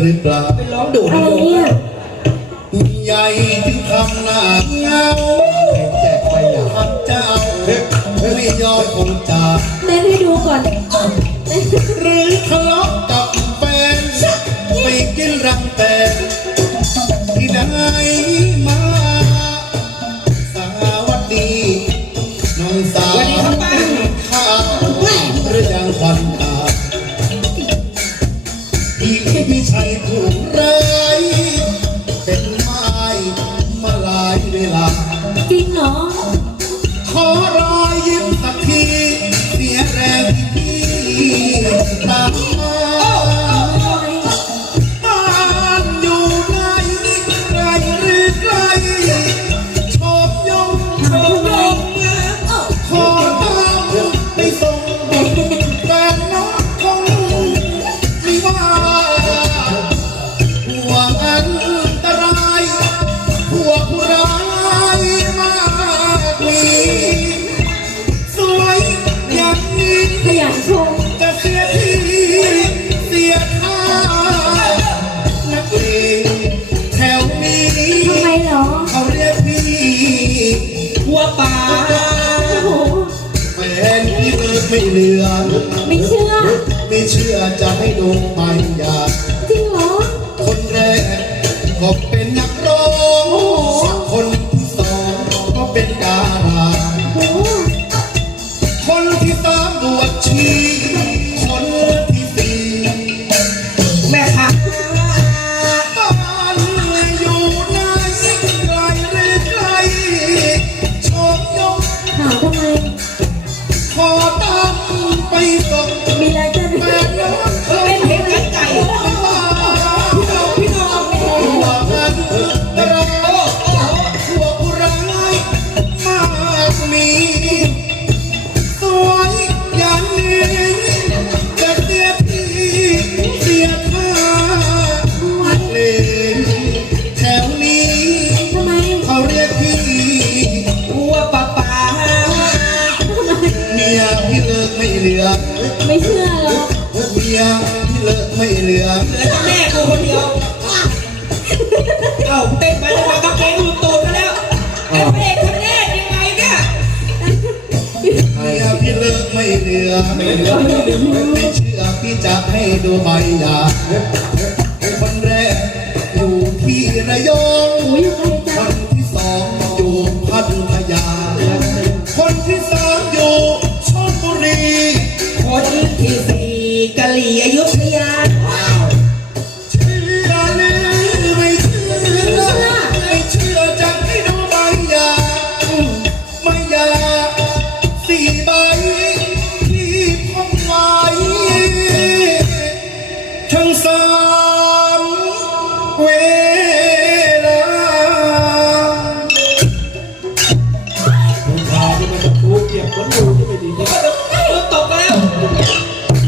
หรือเปล่าไปร้องดูดอะไรให้ดูเนี่ย ใหญ่ถึงทำหน้าเงาายพวกผู้ร้ายมากมีสวยอย่างนี้ขยันชม ไม่เหลือ ไม่เชื่อ ไม่เชื่อจะให้ดูไปอยากจริงเหรอ คนแรกก็เป็นนักร้องคนที่สองก็เป็นดารา โอ้โหคนที่สามบวชชี มีอะไรจะแม่น้องเป็นเพลงกันไก่พี่น้องหัวกันตรายโอ้โอ้หัวผู้ร้ายมาดีสวยอย่างนี้จะเสียทีเสียท่านักเลงแถวนี้ทำไมเขาเรียกพี่หัวป่าป่าเมียพี่เล เหลือไม่เชื่อหรอกเมียพี่เลิกไม่เหลือเหลือแต่แม่กูคนเดียวเอ้าเต้นไปแล้วกางเกงหลุดตูดกันแล้วไอ้พระเอกทำแน่ยังไงเนี่ยเมียพี่เลิกไม่เหลือไม่เชื่อพี่จะให้ดูใบหย่าคนแรกอยู่ที่ระยองโอ้ยอยู่ใกล้ função.